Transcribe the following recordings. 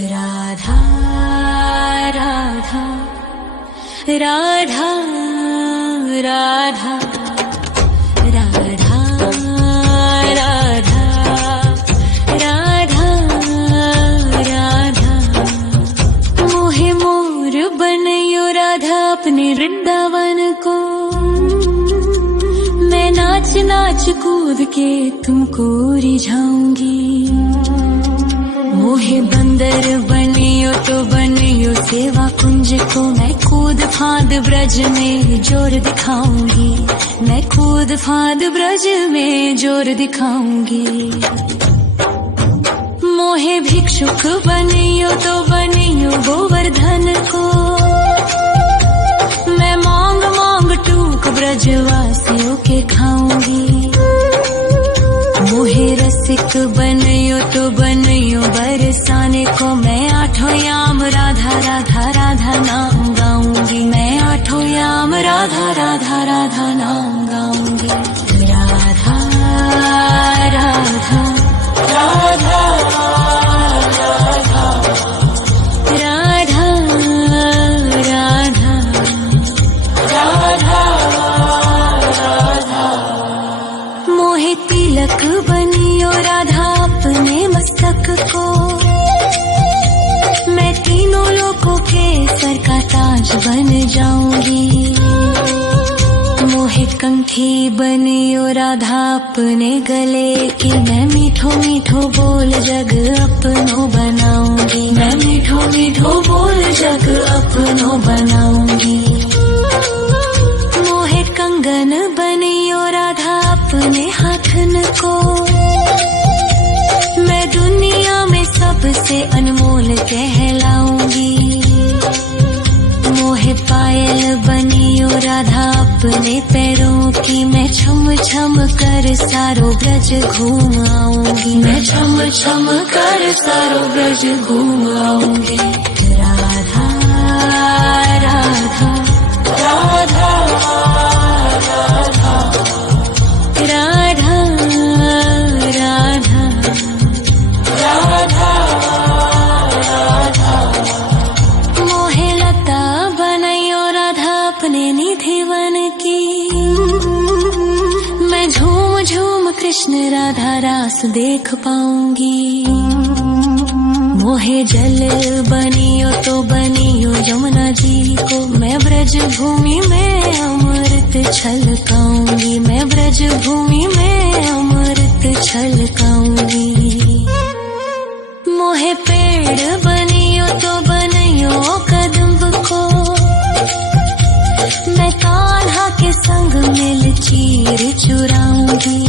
राधा राधा राधा राधा राधा राधा राधा राधा मोहे मोर बनयो राधा अपने वृंदावन को। मैं नाच नाच कूद के तुमको रिझाऊंगी। मोहे बंदर बनियो तो बनियो सेवा कुंज को। मैं कूद फांद ब्रज में जोर दिखाऊंगी। मैं कूद फांद ब्रज में जोर दिखाऊंगी। मोहे भिक्षुक बनियो तो बनियो गोवर्धन को। मैं मांग मांग टूक ब्रजवासियों के खाऊंगी। मोहे रसिक बनियो तो बनियो बरसाने को। मैं आठों याम राधा राधा राधा नाम गाऊंगी। मैं आठों याम राधा राधा राधा नाम गाऊंगी। राधा राधा राधा राधा राधा राधा राधा। मोहे तिलक बनियो राधा अपने मस्तक को। मैं तीनों लोगों के सर का ताज बन जाऊंगी। मोहे कंठी बनियो राधा अपने गले की। मैं मीठो मीठो बोल जग अपनो बनाऊंगी। मैं मीठो मीठो बोल जग अपनो बनाऊंगी। मोहे कंगन बनियो राधा अपने हाथन को। मैं दुनिया में सबसे अनमोल कहलाऊंगी। मोहे पायल बनियो राधा अपने पैरों की। मैं छम छम कर सारो ब्रज घूम आऊंगी। मैं छम छम कर सारो ब्रज घूम आऊंगी। राधा राधा राधा राधा राधा राधा राधा। मोहे लता बनयो राधा अपने निधि वन की। मैं झूम झूम कृष्ण राधा रास देख पाऊंगी। मोहे जल बनियो तो बनियो यमुना जी को। मैं ब्रज भूमि में अमृत छलकाऊंगी। मैं ब्रज भूमि में अमृत छलकाऊंगी। मोहे पेड़ बनियो तो बनियो कदम्ब को। मैं कान्हा के संग मिल चीर चुराऊंगी।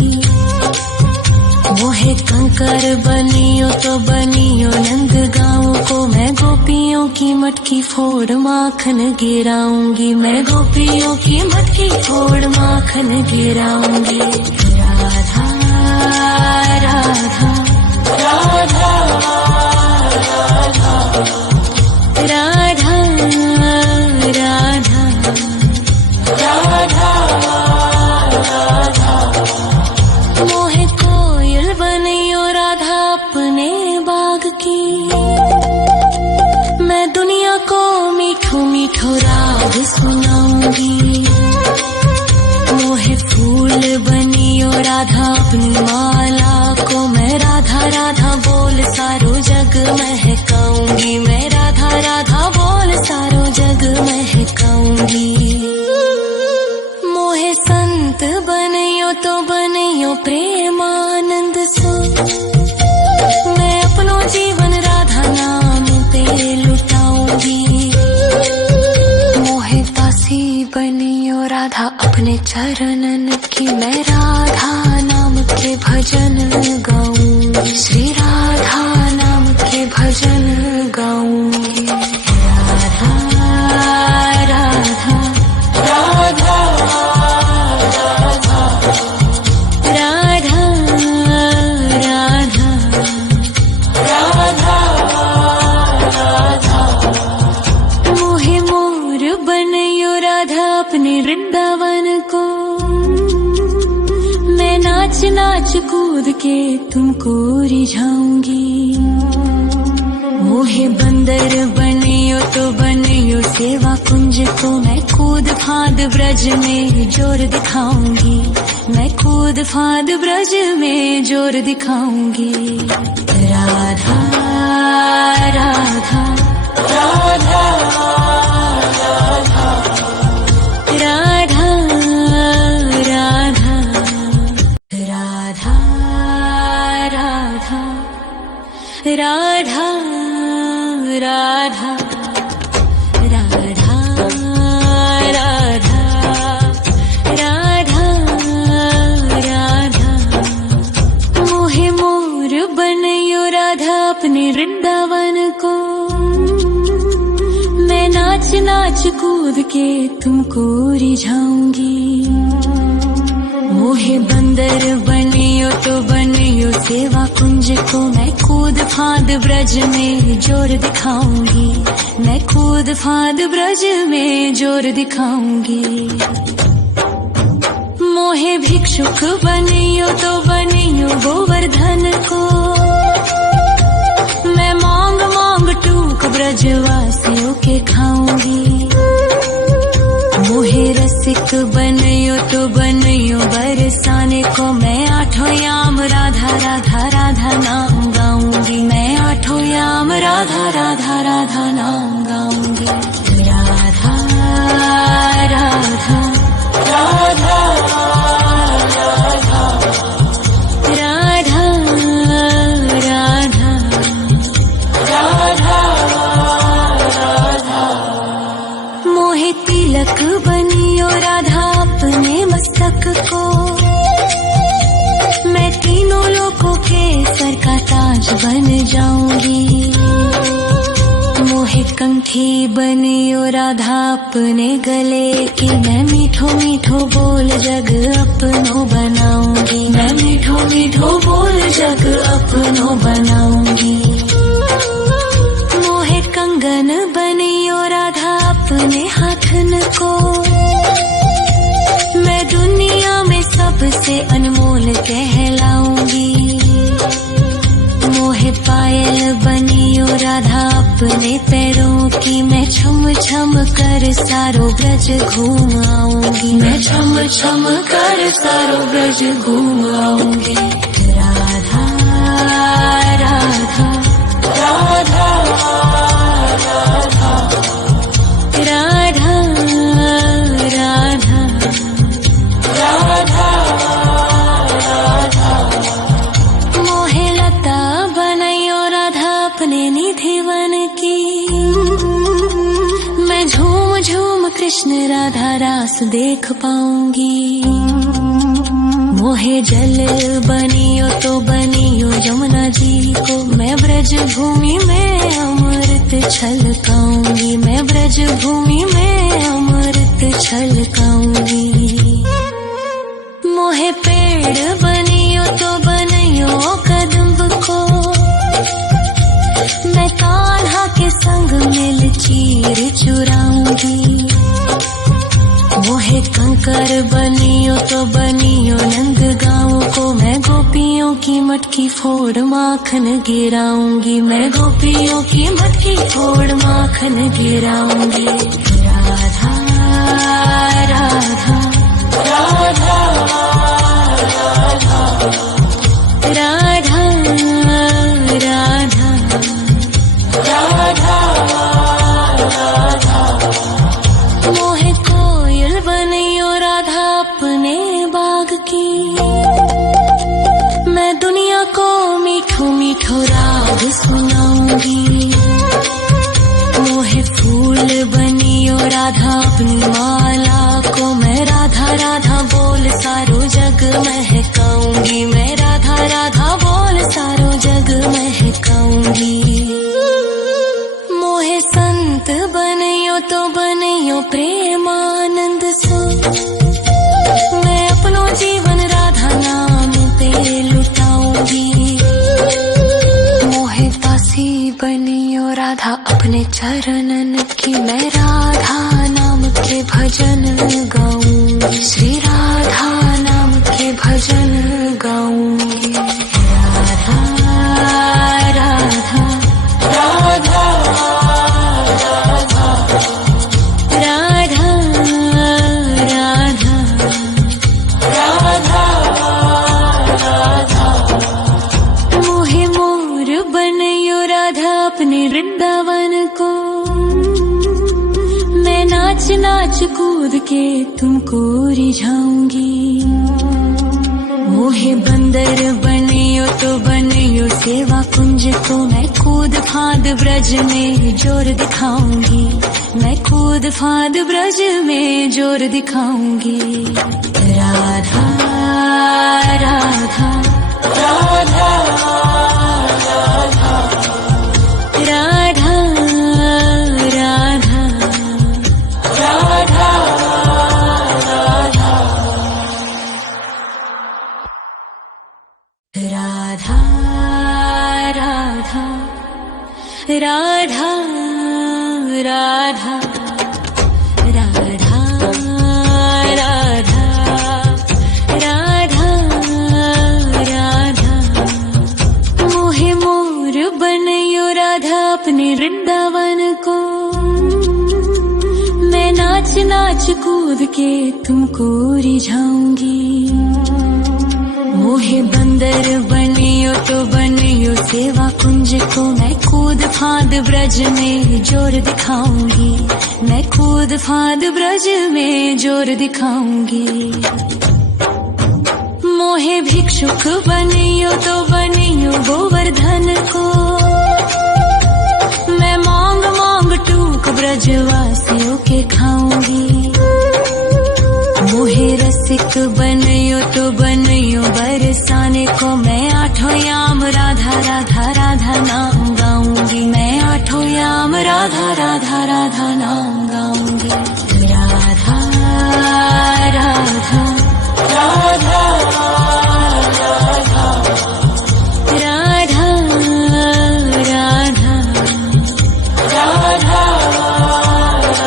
मोहे कंकर बनियो तो बनियो नंद गाँव को। मैं गोपियों की मटकी फोड़ माखन गिराऊंगी। मैं गोपियों की मटकी फोड़ माखन गिराऊंगी। राधा राधा राधा राधा राधा राधा राधा। मोहे कोयल बनियो राधा अपने बाग की। मैं दुनिया को मीठो मीठो राग सुनाऊंगी। मोहे फूल बनियो राधा अपनी माला को। मैं राधा राधा बोल सारो जग महकाऊंगी। मैं राधा राधा बोल सारो जग महकाऊंगी। मोहे संत बनियो तो बनियो प्रेमानंद सो। मैं अपनो जीवन राधा नाम पे लुटाऊंगी। मोहे दासी बनियो राधा अपने चरणन की। मैं राधा नाम के भजन गाऊंगी। श्री राधा नाम के भजन गाऊंगी। राधा राधा राधा राधा राधा राधा राधा। मोहे मोर बनयो राधा अपने वृंदावन को। मैं नाच नाच कूद के तुमको रिझाऊंगी। मोहे बंदर बनियो तो बनियो सेवा कुंज को मैं कूद फाद ब्रज में जोर दिखाऊंगी, मैं कूद फाद ब्रज में जोर दिखाऊंगी। राधा राधा राधा राधा राधा राधा राधा राधा राधा राधा राधा राधा राधा मोहे मोर बनयो राधा अपने वृंदावन को, मैं नाच नाच कूद के तुमको रिझाऊंगी। मोहे बंदर बनियो तो बनियो सेवा कुंज को मैं कूद फाद ब्रज में जोर दिखाऊंगी, मैं कूद फाद ब्रज में जोर दिखाऊंगी। मोहे भिक्षुक बनियो तो बनियो गोवर्धन को, मैं मांग मांग टूक ब्रजवासियों के खाऊंगी। मोहे रसिक बनियो तो बनियो बरसाने को, मैं आठों याम राधा राधा राधा नाम गाऊंगी, मैं आठों याम राधा राधा राधा नाम गाऊंगी। राधा राधा राधा राधा राधा राधा राधा मोहे तिलक बनियो राधा अपने मस्तक को, मैं तीनों लोगों के सर का ताज बन जाऊंगी। मोहे कंठी बनियो राधा अपने गले की, मैं मीठो मीठो बोल जग अपनो बनाऊंगी, मैं मीठो मीठो बोल जग अपनो बनाऊंगी। मोहे कंगन बनियो राधा अपने हाथन को, मैं दुनिया में सबसे अनमोल कहलाऊंगी। मोहे पायल बनियो राधा अपने पैरों की, मैं छम छम कर सारो ब्रज घूम आऊंगी, मैं छम छम कर सारो ब्रज घूम आऊंगी। राधा राधा राधा राधा राधा राधा राधा मोहे लता बनयो राधा अपने निधिवन की, मैं झूम झूम कृष्ण राधा रास देख पाऊंगी। मोहे जल बनियो तो बनियो यमुना जी को, मैं ब्रज भूमि में अमृत छलकाऊंगी, मैं ब्रज भूमि में अमृत छलकाऊंगी। मोहे पेड़ बनियो तो बनियो कदम्ब को, मैं कान्हा के संग मिल चीर चुराऊंगी। मोहे कंकर बनियो तो बनियो नंद गाँव को, मैं गोपियों की मटकी फोड़ माखन गिराऊंगी, मैं गोपियों की मटकी फोड़ माखन गिराऊंगी। राधा राधा राधा राधा राधा राधा राधा मोहे कोयल बनियो राधा अपने बाग की, मैं दुनिया को मीठो मीठो राग सुनाऊंगी। मोहे फूल बनियो राधा अपनी माला को, मैं राधा राधा बोल सारो जग महकाऊंगी, मैं राधा राधा बोल सारो जग महकाऊंगी। मोहे संत बनियो तो बनियो प्रेमानंद सो, मैं अपनो जीवन राधा नाम पे लुटाऊंगी। मोहे दासी बनियो राधा अपने चरणन की, मैं राधा नाम के भजन गाऊंगी, श्री राधा नाम के भजन गाऊंगी। राधा राधा राधा अपने वृंदावन को। मैं नाच नाच कूद के तुमको रिझाऊंगी। मोहे बंदर बनियो तो बनियो सेवा कुंज को। मैं कूद फांद ब्रज में जोर दिखाऊंगी। मैं कूद फांद ब्रज में जोर दिखाऊंगी। राधा राधा राधा राधा राधा राधा राधा राधा राधा राधा राधा राधा राधा। मोहे मोर बनयो राधा अपने वृंदावन को। मैं नाच नाच कूद के तुमको रिझाऊंगी। मोहे बंदर बनियो तो बनियो सेवा कुंज को। मैं कूद फांद ब्रज में जोर दिखाऊंगी। मैं कूद फांद ब्रज में जोर दिखाऊंगी। मोहे भिक्षुक बनियो तो बनियो गोवर्धन को। मैं मांग मांग टूक ब्रजवासियों के खाऊंगी। मोहे रसिक बनियो तो बनियो बरसाने को। मैं आठों याम राधा राधा राधा नाम गाऊंगी। मैं आठों याम राधा राधा राधा नाम गाऊंगी। राधा राधा राधा राधा राधा राधा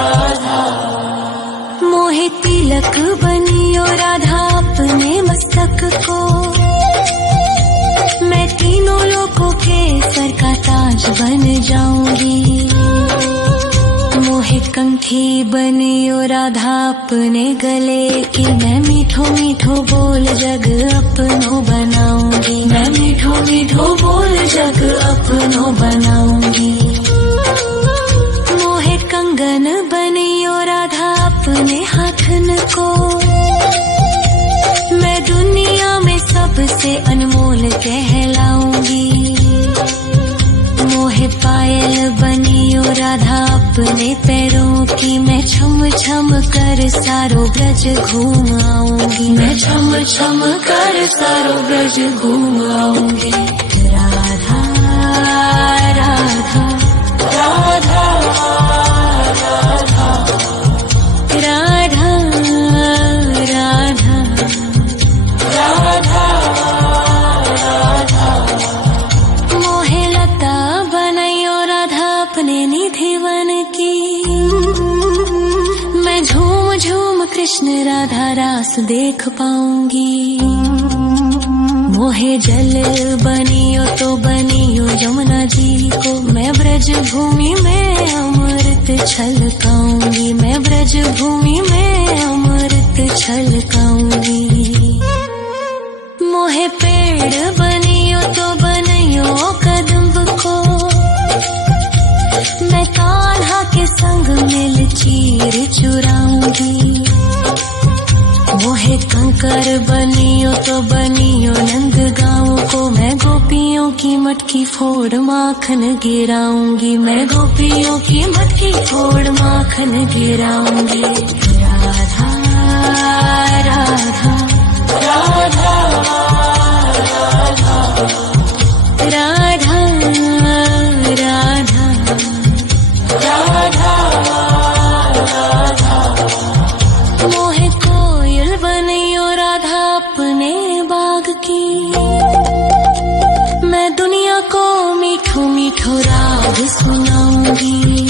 राधा। मोहे तिलक बनियो राधा अपने मस्तक को। मैं तीनों लोगों के सर का ताज बन जाऊंगी। मोहे कंठी बनियो राधा अपने गले की। मैं मीठो मीठो बोल जग अपनो बनाऊंगी। मैं मीठो मीठो बोल जग अपनो बनाऊंगी। मोहे कंगन बनियो राधा अपने हाथन को। मैं दुनिया में सबसे अनमोल कहलाऊंगी। मोहे पायल बनियो राधा अपने पैरों की। मैं छम छम कर सारो ब्रज घूम आऊंगी। मैं छम छम कर सारो ब्रज घूम आऊंगी। राधा राधा राधा राधा राधा राधा राधा राधा। मोहे लता बनयो राधा अपने निधि वन की। मैं झूम झूम कृष्ण राधा रास देख पाऊंगी। मोहे जल बनियो तो बनियो यमुना जी को। मैं ब्रज भूमि में अमृत छलकाऊंगी। मैं ब्रज भूमि में अमृत छलकाऊंगी। मोहे पेड़ बनियो तो बनियो कदम्ब को। मैं कान्हा के संग मिल चीर चुराऊंगी। मोहे कंकर बनियो तो बनियो नंद गाँव को। मैं गोपियों की मटकी फोड़ माखन गिराऊंगी। मैं गोपियों की मटकी फोड़ माखन गिराऊंगी। राधा राधा राधा राधा राधा राधा राधा। मोहे कोयल बनियो राधा अपने बाग की। मैं दुनिया को मीठो मीठो राग सुनाऊंगी।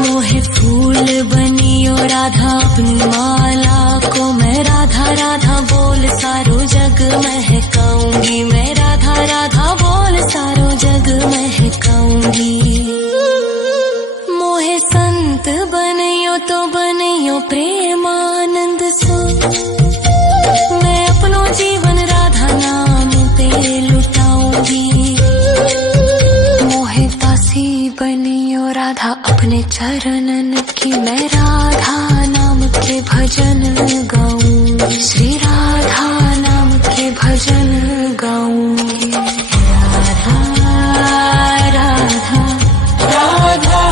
मोहे फूल बनियो राधा अपनी माला को। मैं राधा राधा बोल सारो जग महकाऊंगी। मैं राधा राधा बोल सारो जग महकाऊंगी। मोहे संत बनियो तो बनियो प्रेमानंद सो। मैं अपनो जीवन राधा नाम पे लुटाऊंगी। मोहे बांसी बनी ओ राधा अपने चरणन की, मैं राधा नाम के भजन गाऊंगी, श्री राधा नाम के भजन गाऊंगी। राधा राधा राधा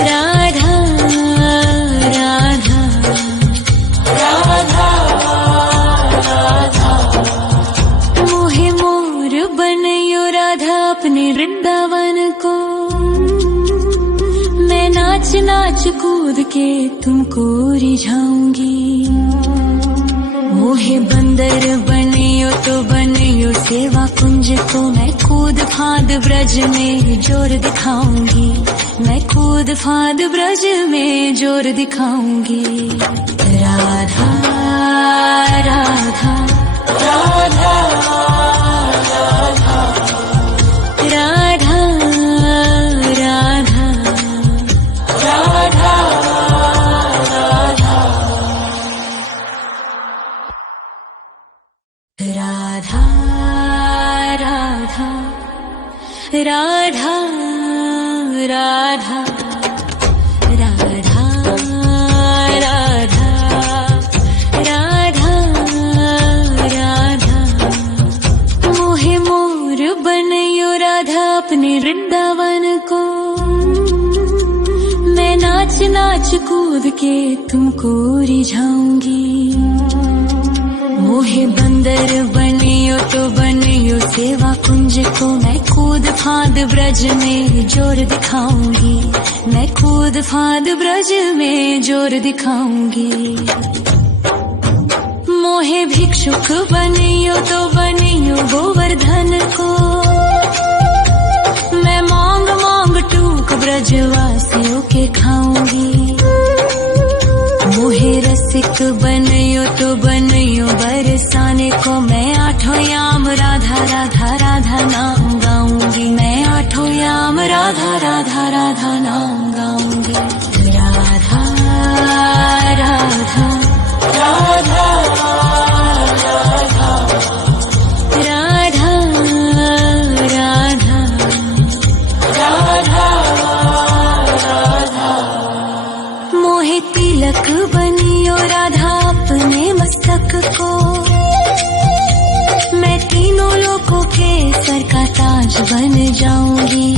राधा राधा राधा मोहे मोर बनयो राधा अपने वृंदावन को, मैं नाच नाच कूद के तुमको रिझाऊंगी। मोहे बंदर बनियो तो बनियो सेवा कुंज को, मैं कूद फांद ब्रज में जोर दिखाऊंगी, मैं कूद फांद ब्रज में जोर दिखाऊंगी। राधा राधा राधा राधा राधा राधा राधा राधा राधा राधा राधा राधा राधा मोहे मोर बनयो राधा अपने वृंदावन को, मैं नाच नाच कूद के तुमको रिझाऊंगी। मोहे बंदर बनियो तो बनियो सेवा कुंज को, मैं कूद फांद ब्रज में जोर दिखाऊंगी, मैं कूद फांद ब्रज में जोर दिखाऊंगी। मोहे भिक्षुक बनियो तो बनियो गोवर्धन को, मैं मांग मांग टूक ब्रजवासियों के खाऊंगी। मोहे रसिक बनयो तो बनयो बरसाने को, मैं आठों याम राधा राधा राधा नाम गाऊंगी, मैं आठों याम राधा राधा राधा नाम गाऊंगी। राधा राधा राधा राधा राधा राधा राधा मोहे तिलक बनियो राधा अपने मस्तक को, मैं तीनों लोगों के सर का ताज बन जाऊंगी।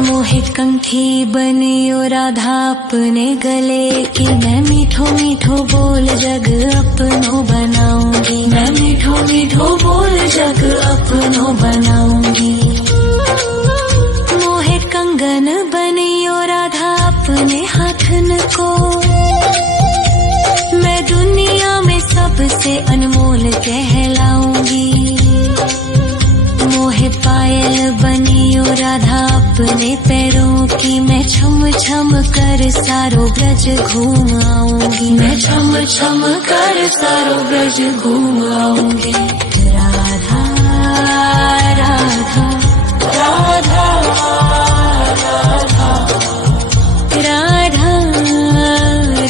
मोहे कंठी बनियो राधा अपने गले की, मैं मीठो मीठो बोल जग अपनो बनाऊंगी, मैं मीठो मीठो बोल जग अपनो बनाऊंगी। मोहे कंगन बनियो राधा अपने हाथन को, मैं दुनिया में सबसे अनमोल कहलाऊंगी। मोहे पायल बनियो राधा अपने पैरों की, मैं छम छम कर सारो ब्रज घूम आऊंगी, मैं छम छम कर सारो ब्रज घूम आऊंगी। राधा राधा राधा राधा राधा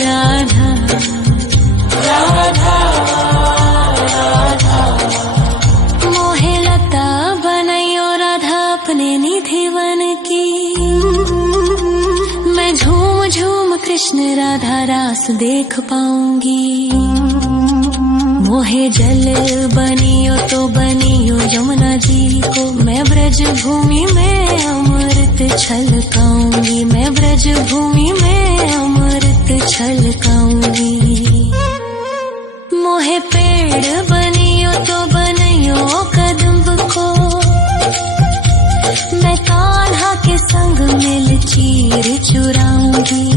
राधा राधा मोहे लता बनयो राधा अपने निधिवन की, मैं झूम झूम कृष्ण राधा रास देख पाऊंगी। मोहे जल बनियो तो बनियो यमुना जी को, मैं ब्रज भूमि में अमृत छलकाऊंगी, मैं ब्रज भूमि में अमृत छलकाऊंगी। मोहे पेड़ बनियो तो बनियो कदम्ब को, मैं कान्हा के संग मिल चीर चुराऊंगी।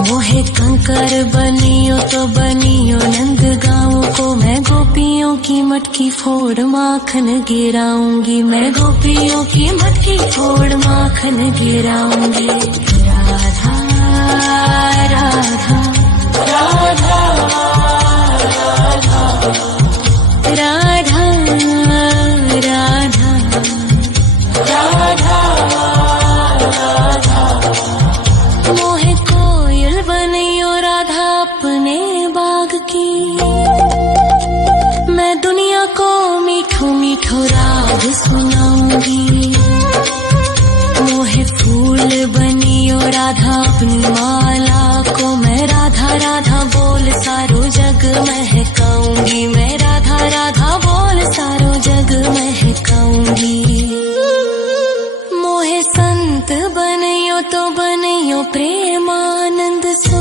मोहे कंकर बनियो तो बनियो नंद गाँव को, मैं गोपियों की मटकी फोड़ माखन गिराऊंगी, मैं गोपियों की मटकी फोड़ माखन गिराऊंगी। राधा राधा राधा राधा राधा राधा राधा मोहे कोयल बनियो राधा अपने बाग की, मैं दुनिया को मीठो मीठो मीठो राग सुनाऊंगी। मोहे फूल बनियो राधा अपनी माला को मैं राधा राधा बोल सारो जग महकाऊंगी। मैं राधा राधा बोल सारो जग महकाऊंगी। मोहे संत बनियो तो बनियो प्रेमानंद सो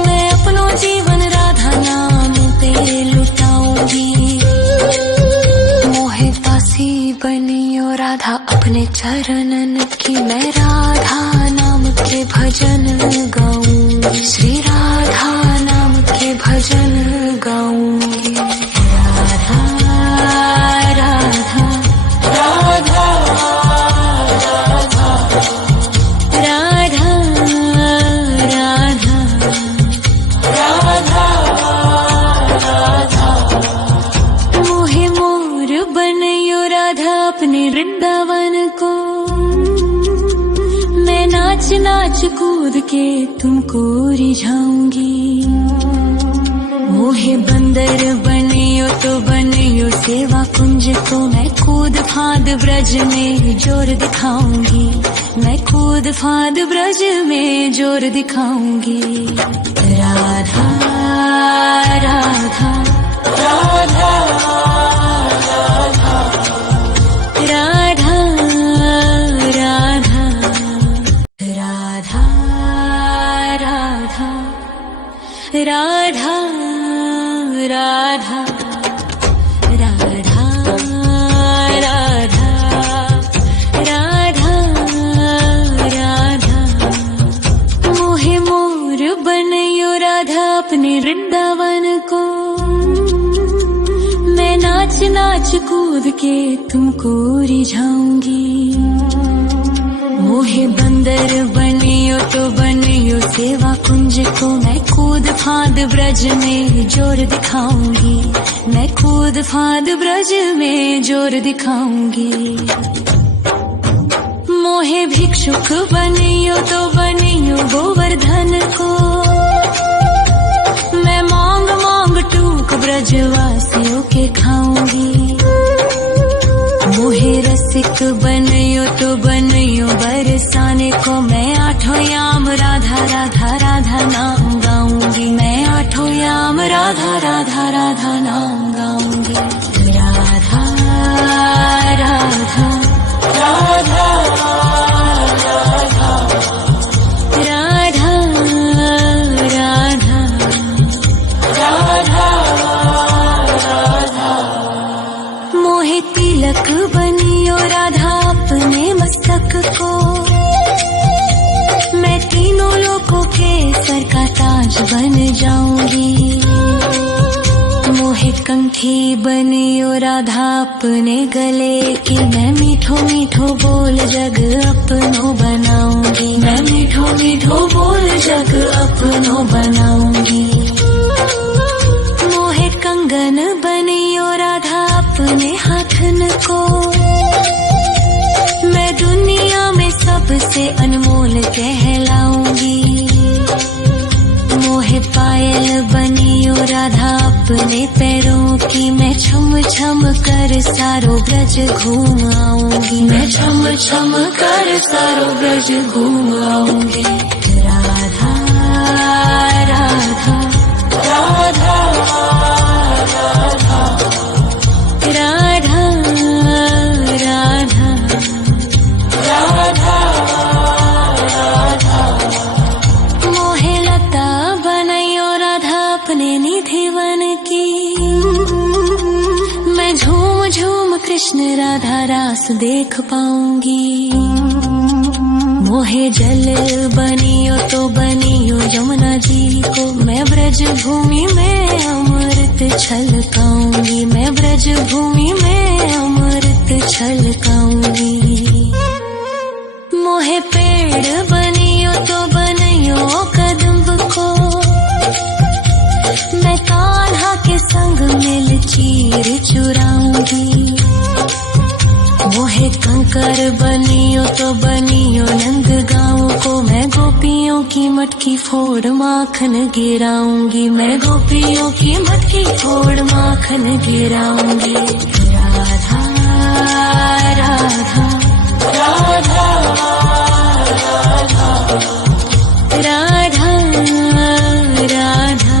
मैं अपनो जीवन राधा नाम पे लुटाऊंगी। मोहे दासी बनियो राधा अपने चरणन की मैं राधा नाम के भजन गाऊंगी। श्री राधा नाम के भजन गाऊंगी। राधा राधा राधा राधा राधा राधा राधा। मोहे मोर बनियो राधा अपने वृंदावन को मैं नाच नाच कूद के तुमको रिझाऊंगी। मोहे बंदर बनियो तो बनियो सेवा कुंज को मैं कूद फांद ब्रज में जोर दिखाऊंगी। मैं कूद फांद ब्रज में जोर दिखाऊंगी। राधा राधा राधा राधा राधा राधा राधा राधा राधा राधा राधा राधा राधा। मोहे मोर बनियो राधा अपने वृंदावन को मैं नाच नाच कूद के तुमको रिझाऊंगी। मोहे बंदर बनियो तो बनियो सेवा कुंज को मैं कूद फांद ब्रज में जोर दिखाऊंगी। मैं कूद फांद ब्रज में जोर दिखाऊंगी। मोहे भिक्षुक बनियो तो बनियो गोवर्धन को मैं मांग मांग टूक ब्रजवासियों के खाऊंगी। मोहे रसिक बनियो तो बनियो बरसाने को मैं आठों याम राधा राधा राधा नाम गाऊंगी। मैं आठों याम राधा राधा राधा नाम गाऊंगी। राधा राधा राधा राधा राधा राधा राधा राधा। मोहे तिलक बनियो राधा अपने मस्तक को मैं तीनों लोगों के सर का ताज बन जाऊंगी। मोहे कंठी बनियो राधा अपने गले की मैं मीठो मीठो बोल जग अपनो बनाऊंगी। मैं मीठो मीठो बोल जग अपनो बनाऊंगी। मोहे कंगन बनियो राधा अपने हाथन को मैं दुनिया में सबसे अनमोल कहलाऊंगी। मोहे पायल बनियो राधा अपने पैरों की मैं छम छम कर सारो ब्रज घूम आऊंगी। मैं छम छम कर सारो ब्रज घूम आऊंगी। राधा राधा राधा राधा राधा राधा राधा राधा। मोहे लता बनायो राधा अपने निधि वन की मैं झूम झूम कृष्ण राधा रास देख पाऊंगी। मोहे जल बनियो तो बनियो यमुना जी को मैं ब्रज भूमि में अमृत छलकाऊंगी। मैं ब्रज भूमि में अमृत छलकाऊंगी। मोहे पेड़ बनियो तो बनियो कदम्ब को मैं कान्हा के संग मिल चीर चुराऊंगी। मोहे कंकर कंकर बनियो तो बनियो नंद गाँव को मैं गोपियों की मटकी फोड़ माखन गिराऊंगी, मैं गोपियों की मटकी फोड़ माखन गिराऊंगी। राधा राधा राधा राधा राधा राधा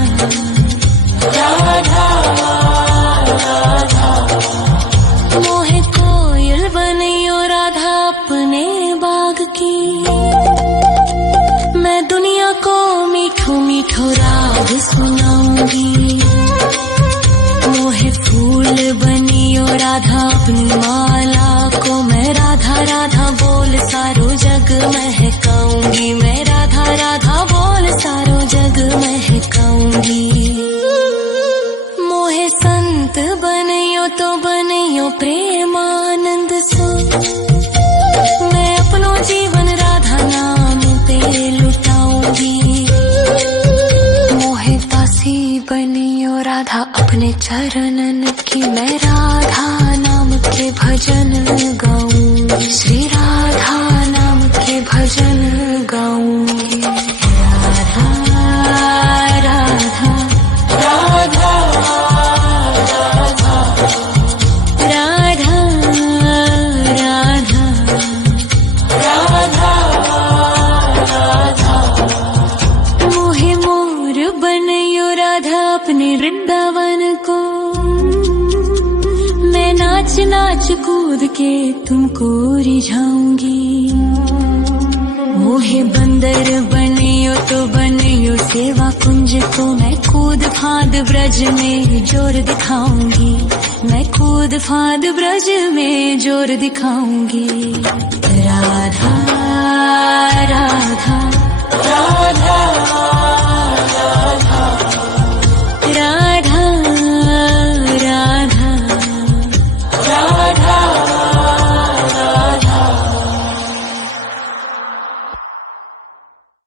राधा। मोहे कोयल बनियो राधा अपने बाग की, मैं दुनिया को मीठो मीठो राग सुनाऊंगी। मोहे फूल बनियो राधा अपनी माला को, मैं राधा राधा बोल सारो जग महकाऊंगी, मैं राधा राधा बोल सारो जग महकाऊंगी। मोहे संत बनियो तो बनियो प्रेमानंद सो, मैं अपनो जीवन राधा नाम पे लुटाऊंगी। मोहे दासी बनियो राधा अपने चरणन की, मैं राधा नाम के भजन गाऊंगी, श्री राधा नाम के भजन गाऊंगी। राधा राधा राधा राधा राधा राधा राधा। मोहे मोर बनियो राधा अपने वृंदावन को, मैं नाच नाच कूद के तुमको रिझाऊंगी। मोहे बंदर बनियो तो बनियो सेवा कुंज को, मैं कूद फांद ब्रज में जोर दिखाऊंगी, मैं कूद फांद ब्रज में जोर दिखाऊंगी। राधा